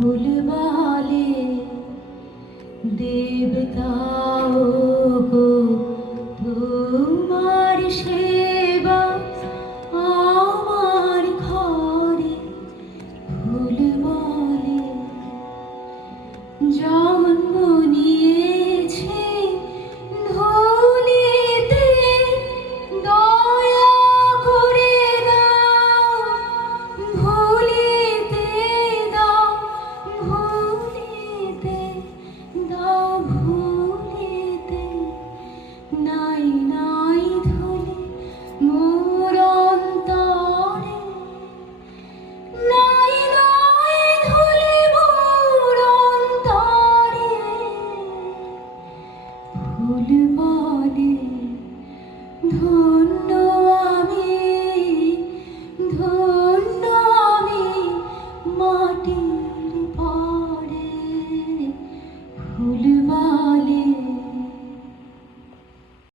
ফুল বলে দেবতাও গো তোমার সেবা আমার ঘরে ফুল বলে জন্ম নিয়েছে ধুলিতে দয়া করে দাও ভুলিতে দাও ভুলিতে দাও ভুলিতে নাই নাই ধুলি মোর অন্তরে নাই নাই ধুলি মোর অন্তরে ফুল বলে ধন্য আমি ধন্য আমি মাটি